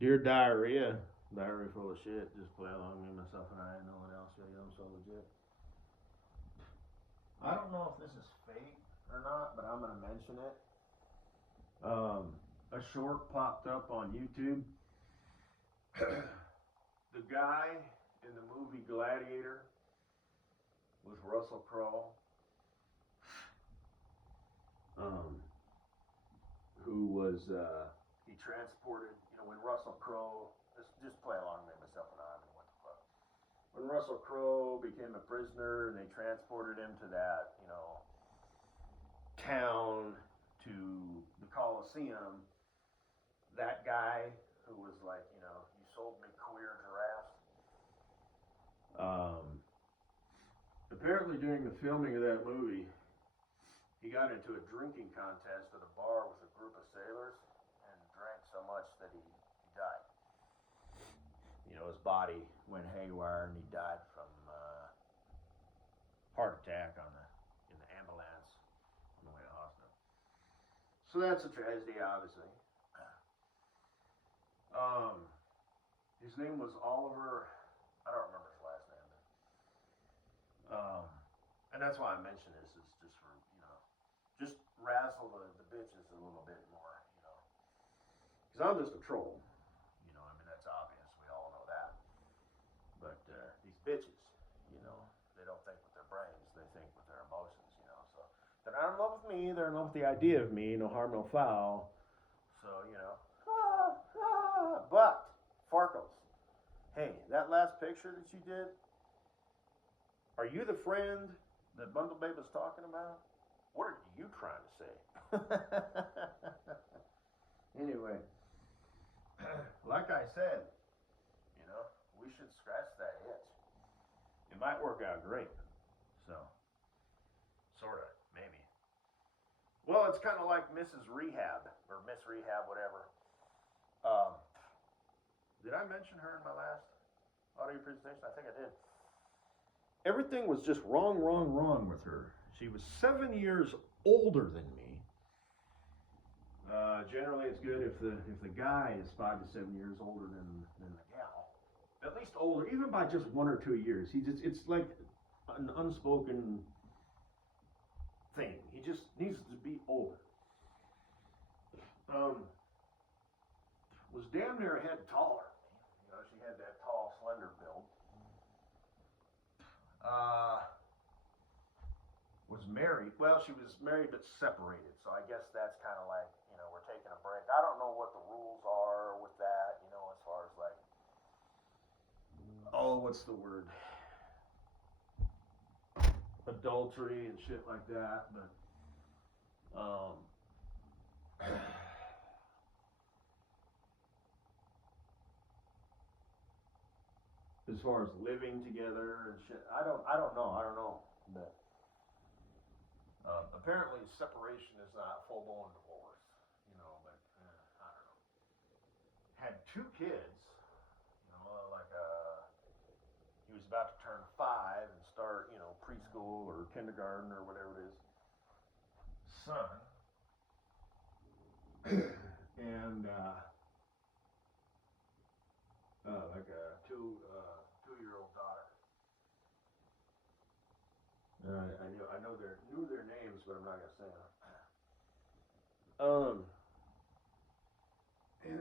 Dear diarrhea, diarrhea full of shit. Just play along with myself and I. No one else. Yeah, I'm so legit. I don't know if this is fake or not, but I'm gonna mention it. A short popped up on YouTube. The guy in the movie Gladiator was Russell Crowe, um, who was he transported. You know, when Russell Crowe, just play along with myself and I. I mean, what the fuck? When Russell Crowe became a prisoner and they transported him to that, town to the Coliseum, that guy who was like, you sold me queer giraffes. Um, Apparently, during the filming of that movie, he got into a drinking contest at a bar with a group of sailors and drank so much that he died. His body went haywire and he died from heart attack in the ambulance on the way to hospital. So that's a tragedy, obviously. Um, his name was Oliver. I don't remember his last name, and that's why I mention this is just for just razzle the bitches a little bit more, because I'm just a troll. I mean that's obvious. We all know that. But these bitches, they don't think with their brains. They think with their emotions. So they're not in love with me. They're in love with the idea of me. No harm, no foul. So But Farkles, hey, that last picture that you did, are you the friend that Bundle Babe was talking about? What are you trying to say? Anyway, like I said, we should scratch that itch. It might work out great. So, sort of, maybe. Well, it's kind of like Mrs. Rehab, or Miss Rehab, whatever. Um, did I mention her in my last audio presentation? I think I did. Everything was just wrong, wrong, wrong with her. She was 7 years older than me. Generally, it's good if the guy is 5 to 7 years older than the gal. At least older, even by just 1 or 2 years. It's like an unspoken thing. He just needs to be older. Was damn near a head taller than me. She had that tall, slender build. Was married. Well, she was married but separated. So I guess that's kind of like, we're taking a break. I don't know what the rules are with that, as far as like, oh, what's the word? Adultery and shit like that. But, as far as living together and shit, I don't know. But apparently, separation is not full blown divorce, But I don't know. Had 2 kids, like he was about to turn 5 and start, preschool or kindergarten or whatever it is. Son, and like a two-year-old daughter. I knew their names, but I'm not gonna say them. And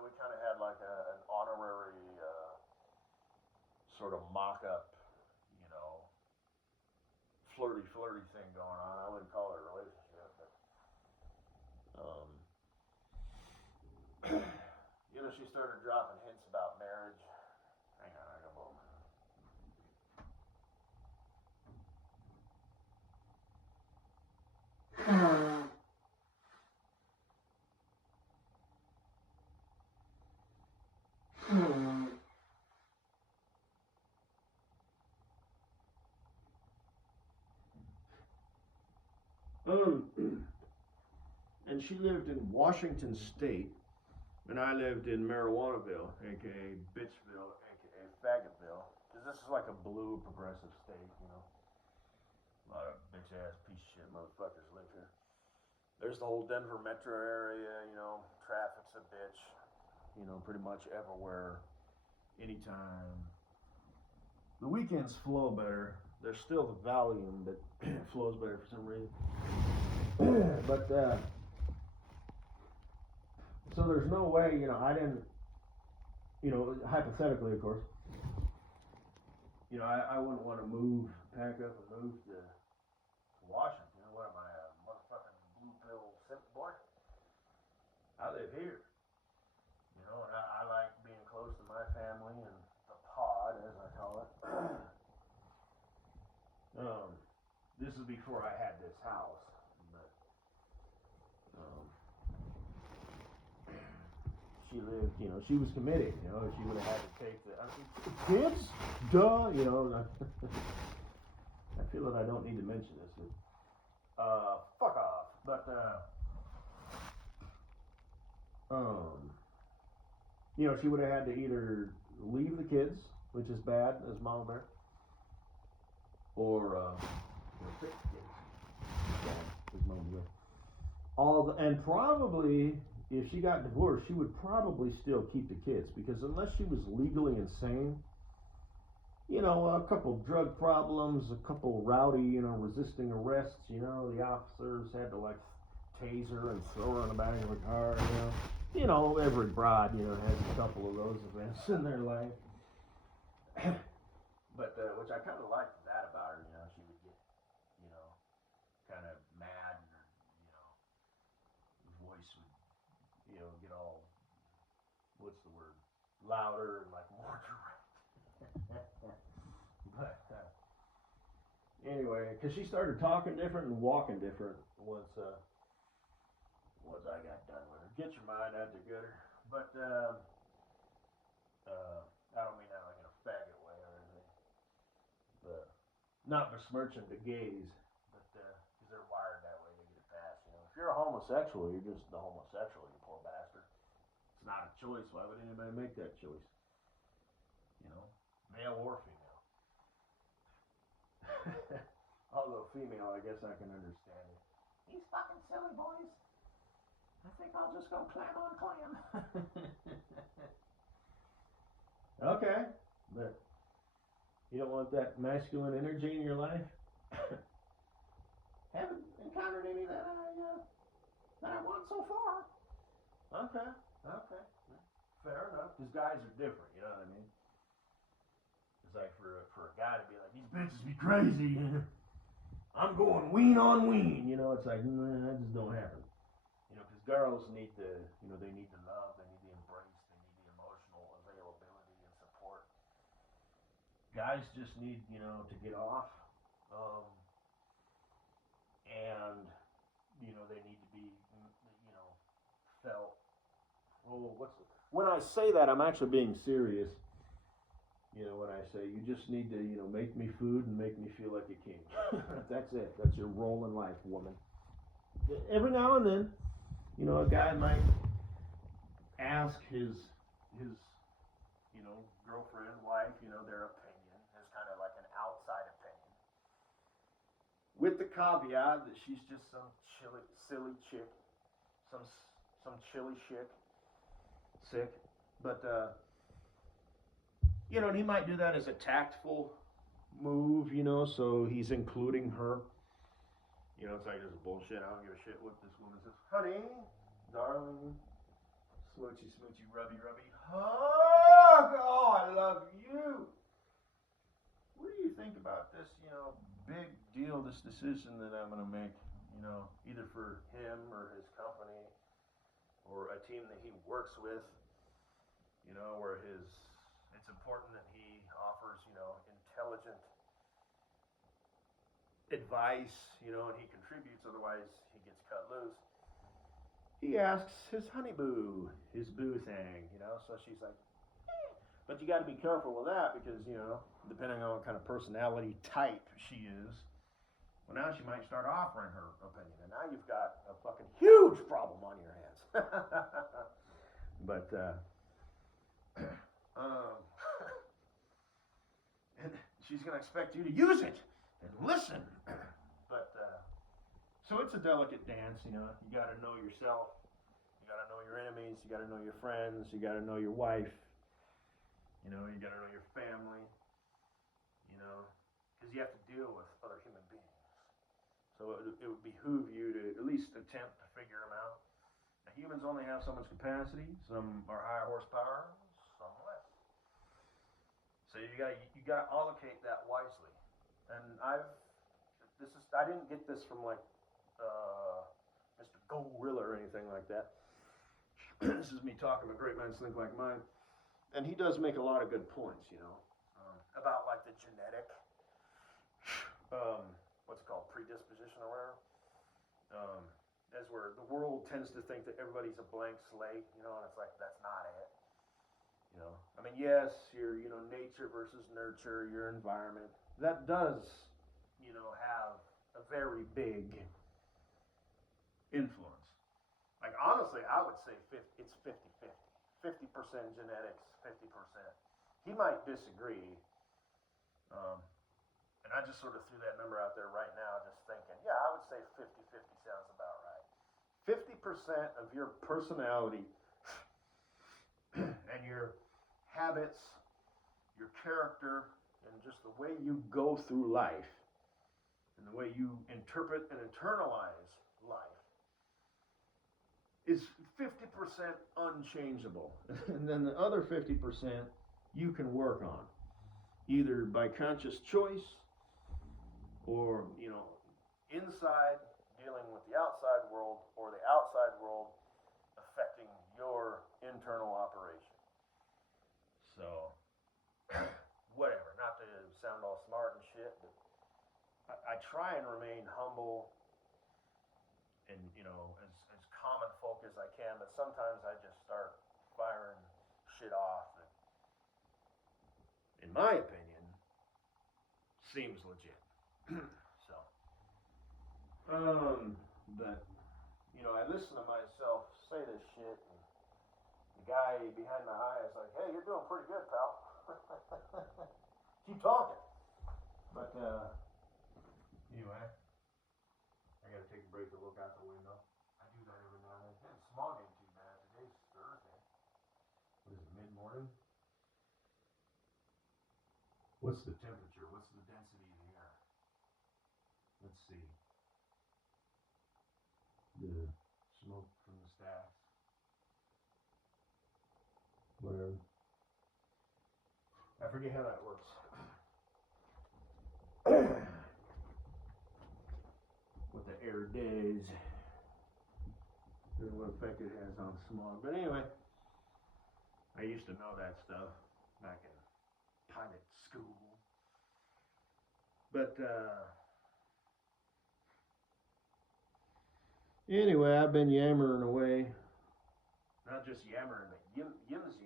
we kind of had like an honorary sort of mock-up, you know, flirty thing going on. I wouldn't call it a relationship, but she started dropping hints about marriage. Hang on, I got both. And she lived in Washington State, and I lived in Marijuanaville, aka Bitchville, aka Faggotville, because this is like a blue progressive state. A lot of bitch ass piece of shit motherfuckers live here. There's the whole Denver metro area, traffic's a bitch. pretty much everywhere, anytime. The weekends flow better. There's still the volume, but it flows better for some reason. But so there's no way, I didn't, hypothetically, of course, I wouldn't want to pack up and move to Washington. What am I, a motherfucking blue pill simp boy? I live here, and I like being close to my family and the pod, as I call it. This is before I had this house, but she lived, she was committed, she would have had to take kids, duh, I feel that I don't need to mention this, but, fuck off, but, she would have had to either leave the kids, which is bad as mama bear, or, pick the kids, as mama bear. And probably, if she got divorced, she would probably still keep the kids, because unless she was legally insane, a couple drug problems, a couple rowdy, resisting arrests, the officers had to tase her and throw her in the back of a car, every broad, has a couple of those events in their life. But, which I kind of liked that about her, she would get, kind of mad, and her, voice would, get all, what's the word, louder and more direct. But, anyway, because she started talking different and walking different once I got done with her. Get your mind out the gutter. But, I don't mean that like in a faggot way or anything. But, not besmirching the gays, but, because they're wired that way, they get a pass, If you're a homosexual, you're just the homosexual, you poor bastard. It's not a choice. Why would anybody make that choice? Male or female. Although female, I guess I can understand it. These fucking silly boys. I think I'll just go clam on clam. Okay, but you don't want that masculine energy in your life? Haven't encountered any that I want so far. Okay. Fair enough. Because guys are different, you know what I mean? It's like for a guy to be like, these bitches be crazy. I'm going ween on ween. It's like, that just don't happen. Because girls need they need the love, they need the embrace, they need the emotional availability and support. Guys just need, to get off. And, they need to be, felt. When I say that, I'm actually being serious. When I say you just need to, make me food and make me feel like a king. That's it. That's your role in life, woman. Every now and then, a guy might ask his girlfriend, wife, their opinion as kind of like an outside opinion. With the caveat that she's just some silly chick, some chilly chick, sick. But, and he might do that as a tactful move, so he's including her. It's like this bullshit. I don't give a shit what this woman says. Honey, darling, smoochy, rubby. Hug! Oh, I love you. What do you think about this, big deal, this decision that I'm going to make, either for him or his company or a team that he works with, where it's important that he offers, intelligent advice, and he contributes, otherwise he gets cut loose. He asks his honey boo, his boo thing, so she's like, But you got to be careful with that because, depending on what kind of personality type she is, well, now she might start offering her opinion, and now you've got a fucking huge problem on your hands. But, and she's going to expect you to use it and listen. But, so it's a delicate dance, you got to know yourself. You got to know your enemies. You got to know your friends. You got to know your wife. You know, you got to know your family. You know, because you have to deal with other human beings. So it would behoove you to at least attempt to figure them out. Now, humans only have so much capacity. Some are higher horsepower, some less. So you got to allocate that wisely. And I didn't get this from like Mr. Gorilla or anything like that. This is me talking about great minds think like mine, and he does make a lot of good points, you know, about like the genetic, what's it called, predisposition or whatever. As where the world tends to think that everybody's a blank slate, you know, and it's like that's not it. You know, I mean, yes, your nature versus nurture, your environment, that does, you know, have a very big influence. Like, honestly, I would say it's 50-50. 50% genetics, 50%. He might disagree. And I just sort of threw that number out there right now, just thinking, yeah, I would say 50-50 sounds about right. 50% of your personality and your habits, your character, and just the way you go through life, and the way you interpret and internalize life, is 50% unchangeable. And then the other 50% you can work on, either by conscious choice or, you know, inside dealing with the outside world, or the outside world affecting your internal operation. So, whatever, not to sound all smart and shit, but I try and remain humble and, you know, as common folk as I can, but sometimes I just start firing shit off that, in my opinion, seems legit. So, but, you know, I listen to myself say this shit, and the guy behind my eye is like, hey, you're doing pretty good, pal. Keep talking. But, anyway, I gotta take a break to look out the window. I do that every now and then. It's smogging too bad. Today's Thursday. What is it, mid-morning? What's the temperature? What's the density of the air? Let's see. The smoke from the stacks. Whatever. I forget how that works. What the air does. And what effect it has on smog. But anyway, I used to know that stuff back in pilot school. But anyway, I've been yammering away. Not just yammering, but yims yammerings.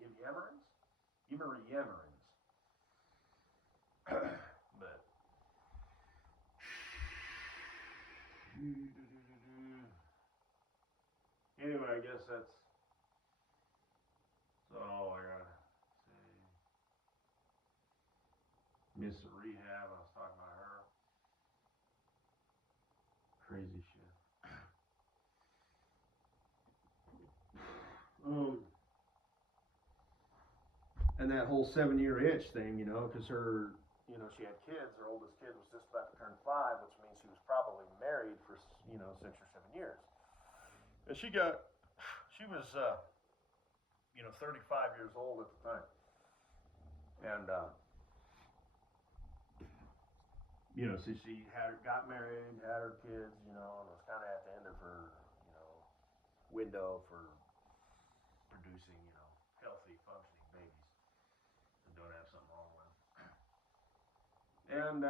Yim yammerings? Yimmery yammerings. But anyway, I guess that's all I gotta say. Miss Rehab, I was talking about her. Crazy shit. And that whole 7-year itch thing, you know, because her, you know, she had kids. Her oldest kid was just about to turn 5, which means she was probably married for, you know, 6 or 7 years. And she was, you know, 35 years old at the time. And, you know, so she got married, had her kids, you know, and was kind of at the end of her, you know, window for producing, you know, healthy, functioning babies that don't have something wrong with them. And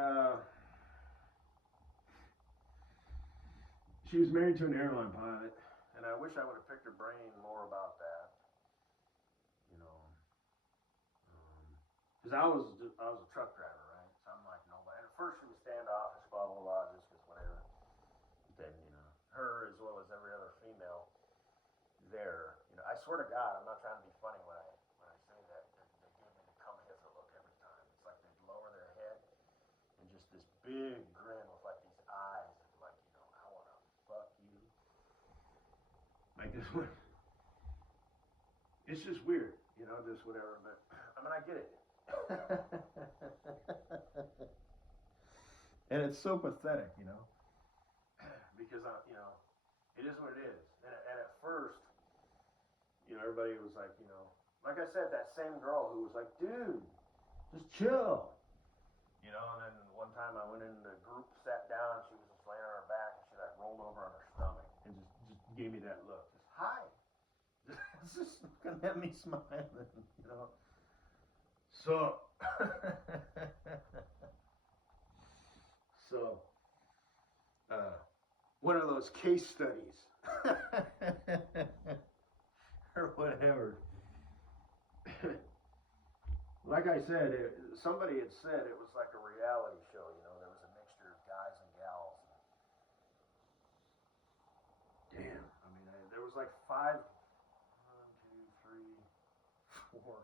she was married to an airline pilot, and I wish I would have picked her brain more about that, you know, because I was a truck driver, right? So I'm like nobody. And at first she was standoffish, blah blah blah, just because whatever. Then, you know, her as well as every other female there, you know, I swear to God, I'm not trying to be funny when I say that. They give me the come hither look every time. It's like they lower their head and just this big grin with like these eyes, like, you know, I want to fuck you. Like this one. it's just weird, just whatever. But I mean, I get it. And it's so pathetic, because it is what it is. And at first, everybody was like I said, that same girl who was like, dude, just chill. And then one time I went in the group, sat down, she was just laying on her back, and she like rolled over on her stomach and just gave me that look. Just hi. Just looking at me smiling, So, so, one of those case studies, or whatever. Like I said, somebody had said it was like a reality show, there was a mixture of guys and gals. Damn, I mean, there was like five, 1, 2, 3, 4.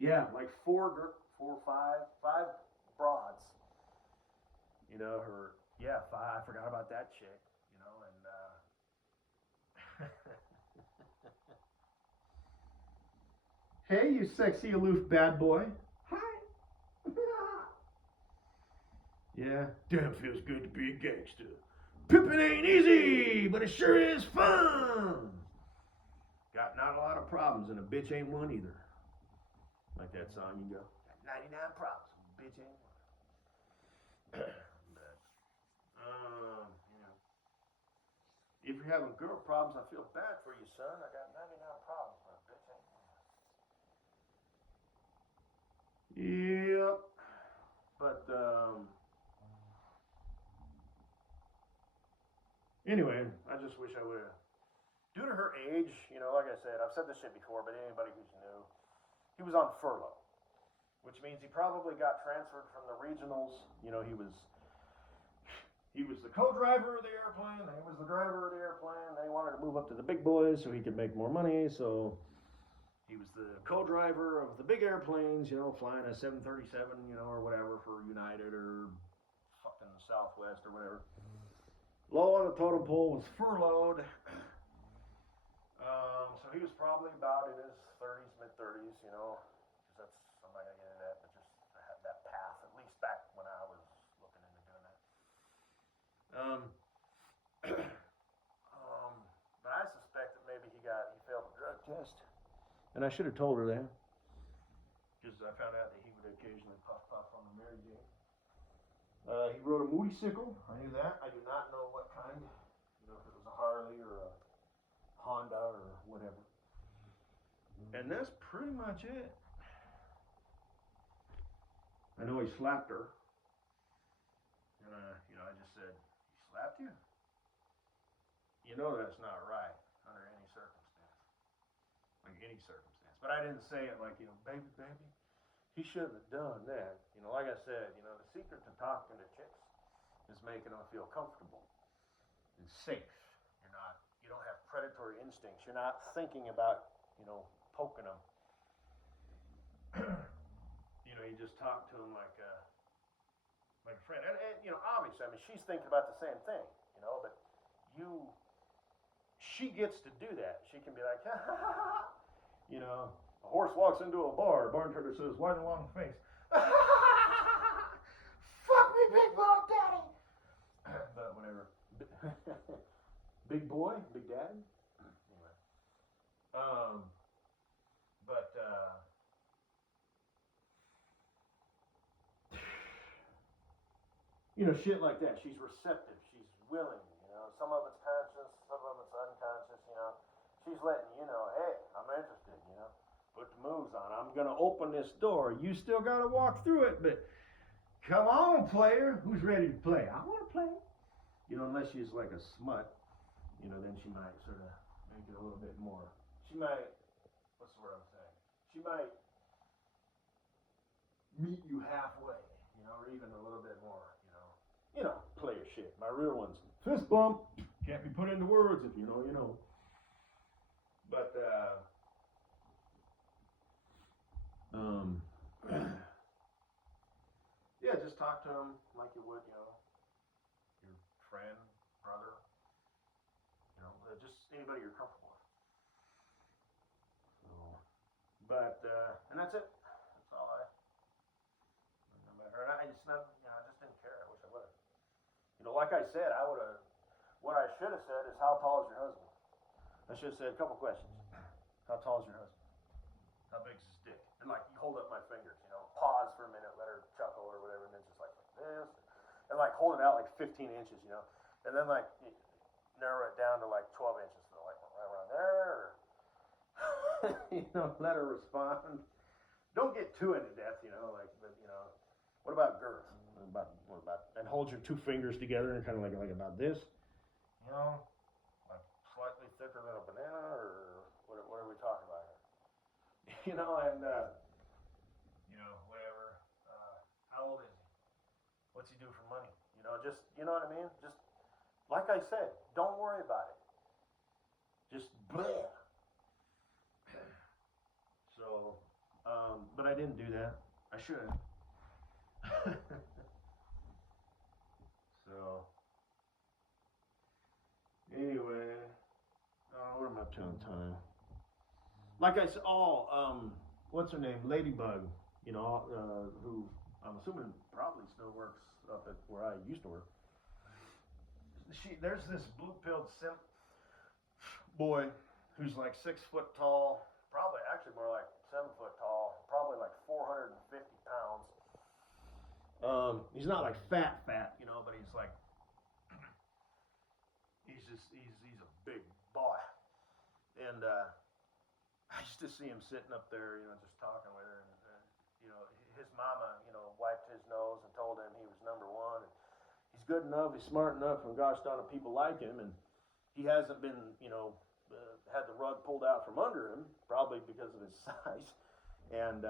Yeah, like five broads. I forgot about that chick, and hey, you sexy aloof bad boy. Hi. Yeah, damn feels good to be a gangster. Pimpin' ain't easy, but it sure is fun. Got not a lot of problems, and a bitch ain't one either. Like that song you go, got 99 problems, bitch ain't one. But, if you're having girl problems, I feel bad for you, son. I got 99 problems, but a bitch ain't one. Yep. But, anyway, I just wish I would have. Due to her age, like I said, I've said this shit before, but anybody who's new, he was on furlough, which means he probably got transferred from the regionals. He was the co-driver of the airplane, then he was the driver of the airplane, then he wanted to move up to the big boys so he could make more money, so he was the co-driver of the big airplanes, flying a 737, or whatever for United or fucking Southwest or whatever. Low on the totem pole was furloughed. So he was probably about in his 30s, mid-30s, because that's, I'm not going to get into that, but just to have that path, at least back when I was looking into doing that. But I suspect that maybe he failed the drug test. And I should have told her that. Because I found out that he would occasionally puff on the Mary Jane. He rode a Moody Sickle. I knew that. I do not know what kind. If it was a Harley or a Honda or whatever. And that's pretty much it. I know he slapped her. And, I just said, he slapped you? That's not right under any circumstance. Like any circumstance. But I didn't say it like, baby, he shouldn't have done that. Like I said, the secret to talking to chicks is making them feel comfortable and safe. You don't have predatory instincts. You're not thinking about, poking them. You just talk to them like a friend. And obviously, she's thinking about the same thing, but she gets to do that. She can be like, ha ha ha ha. A horse walks into a bar. Barn turner says, why the long face? Fuck me, big ball daddy. But whatever. Big boy, big daddy. Anyway. Shit like that. She's receptive. She's willing. Some of it's conscious, some of it's unconscious. She's letting you know, hey, I'm interested. Put the moves on. I'm gonna open this door. You still gotta walk through it, but come on, player. Who's ready to play? I want to play. Unless she's like a smut, then she might sort of make it a little bit more. She might. What's the word I'm saying? She might meet you halfway, or even a little bit more. Player shit. My real one's fist bump. Can't be put into words. If you know, you know. But yeah, just talk to them like you would, your friend, brother, just anybody you're comfortable with. But and that's it. That's all I remember her. And I just not, I just didn't care. I wish I would have. Like I said, I would have. What I should have said is, how tall is your husband? I should have said a couple questions. How tall is your husband? How big is his dick? And like, you hold up my fingers, pause for a minute, let her chuckle or whatever, and then just like this, and like hold it out like 15 inches, and then like narrow it down to like 12 inches, so like right around there, or let her respond. Don't get too into depth, like, but what about girth? What about, and hold your two fingers together and kind of like about this, like slightly thicker than a banana, or what are we talking about here? And whatever. How old is he? What's he do for money? Just, you know what I mean? Just, like I said, don't worry about it. Just bleh. So, but I didn't do that. I should. So, anyway, what am I up to on time? Like I said, what's her name? Ladybug, who I'm assuming probably still works up at where I used to work. There's this blue-pilled simp boy who's like 6 foot tall, probably actually more like 7 foot tall, probably like 450 pounds. He's not like fat, but he's like, he's a big boy. And I used to see him sitting up there, just talking with her. And, his mama, wiped his nose and told him he was number one. And he's good enough, he's smart enough, and gosh darn it, people like him. And he hasn't been, had the rug pulled out from under him, probably because of his size. And,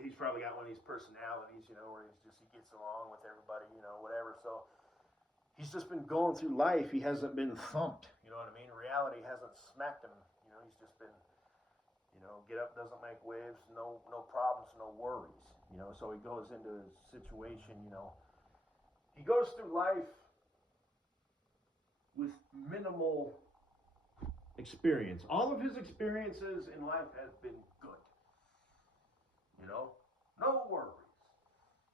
he's probably got one of these personalities, where he gets along with everybody, whatever. So he's just been going through life. He hasn't been thumped, you know what I mean? Reality hasn't smacked him, he's just been, get up, doesn't make waves, no problems, no worries, so he goes into a situation, he goes through life with minimal experience. All of his experiences in life have been good. No worries.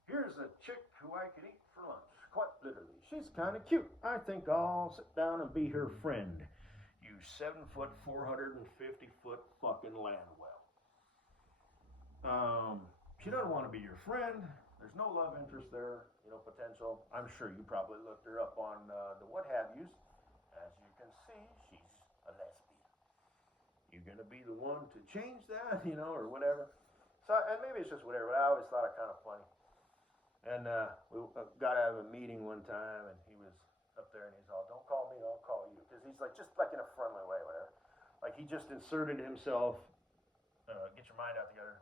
Here's a chick who I could eat for lunch, quite literally. She's kind of cute. I think I'll sit down and be her friend. You 7 foot, 450 foot fucking Landwell. She doesn't want to be your friend. There's no love interest there, potential. I'm sure you probably looked her up on the what have yous. As you can see, she's a lesbian. You're gonna be the one to change that, or whatever. So, and maybe it's just whatever, but I always thought it kind of funny. And we got out of a meeting one time, and he was up there, and he's all, don't call me, I'll call you. Because he's like, just like in a friendly way, whatever. Like, he just inserted himself, get your mind out together.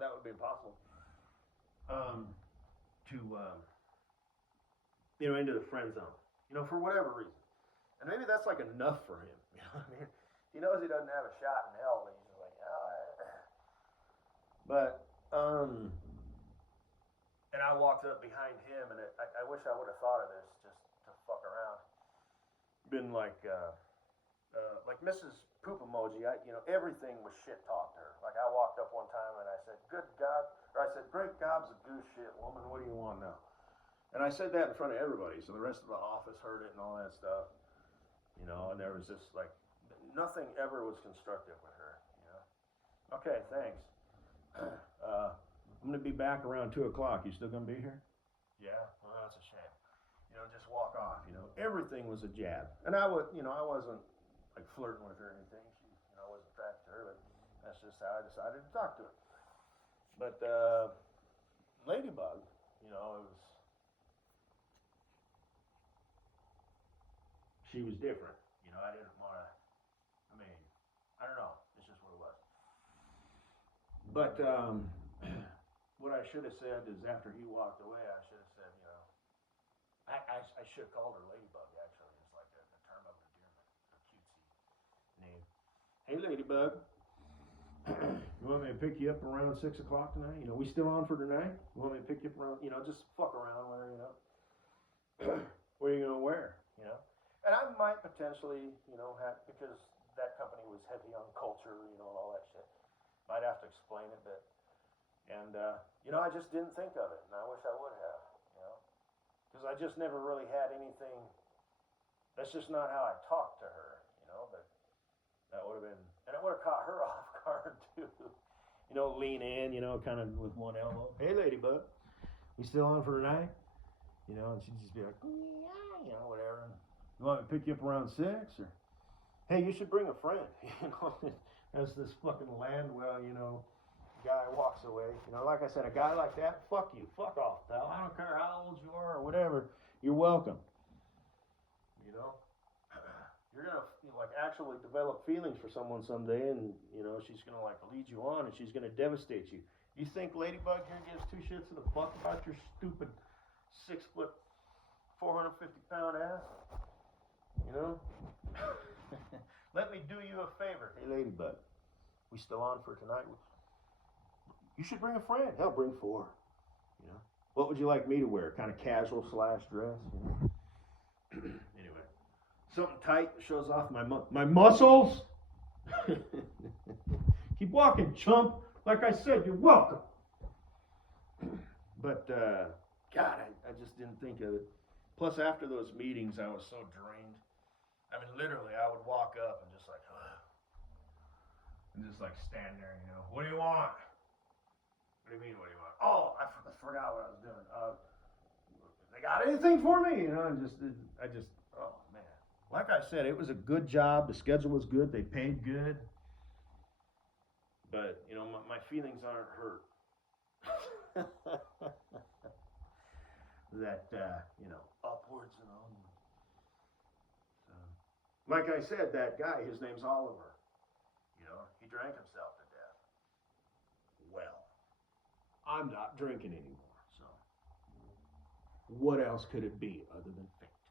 That would be impossible. Into the friend zone. For whatever reason. And maybe that's like enough for him. You know what I mean? He knows he doesn't have a shot in hell, but he's just like, But, and I walked up behind him, and I wish I would have thought of this just to fuck around. Been like Mrs. Poop Emoji, everything was shit talk to her. Like, I walked up one time and I said, good God, or I said, great gobs of goose shit, woman, what do you want now? And I said that in front of everybody, so the rest of the office heard it and all that stuff. And there was just like, nothing ever was constructive with her, Okay, thanks. I'm going to be back around 2 o'clock. You still going to be here? Yeah, well, that's a shame. Just walk off, Everything was a jab. And I wasn't like flirting with her or anything. She, I wasn't attracted to her, but that's just how I decided to talk to her. But Ladybug, it was, she was different. I didn't want to, I don't know. It's just what it was. But what I should have said is after he walked away, I should have said, I should have called her Ladybug, actually. It's like a term of endearment, a cutesy name. Hey, Ladybug. You want me to pick you up around 6 o'clock tonight? We still on for tonight? You want me to pick you up around, just fuck around with her, What are you going to wear, And I might potentially, because that company was heavy on culture, you know, and all that shit. Might have to explain it, but, and, you know, I just didn't think of it, and I wish I would have, you know, because I just never really had anything. That's just not how I talked to her, you know, but that would have been, and it would have caught her off guard too. You know, lean in, you know, kind of with one elbow. Hey, ladybug, we still on for tonight? You know, and she'd just be like, yeah, you know, whatever. You want me to pick you up around 6? Or, hey, you should bring a friend. You know, as this fucking Landwell, you know, guy walks away. You know, like I said, a guy like that, fuck you. Fuck off, pal. I don't care how old you are or whatever. You're welcome. You know? You're gonna, you know, like actually develop feelings for someone someday, and you know she's gonna like lead you on, and she's gonna devastate you. You think Ladybug here gives 2 shits in the fuck about your stupid 6 foot, 450 pound ass? You know? Let me do you a favor. Hey, Ladybug, we still on for tonight? You should bring a friend. Hell, bring 4. You know? What would you like me to wear? Kind of casual / dress? You know? Anyway, something tight that shows off my muscles. Keep walking, chump. Like I said, you're welcome. But, God, I just didn't think of it. Plus, after those meetings, I was so drained. I mean, literally, I would walk up and just like, and just like stand there, you know. What do you want? What do you mean, what do you want? Oh, I forgot what I was doing. They got anything for me? You know, I just, oh, man. Like I said, it was a good job. The schedule was good. They paid good. But, you know, my feelings aren't hurt. That, you know, upwards and onwards. So, like I said, that guy, his name's Oliver. You know, he drank himself to death. Well, I'm not drinking anymore, so what else could it be other than fate?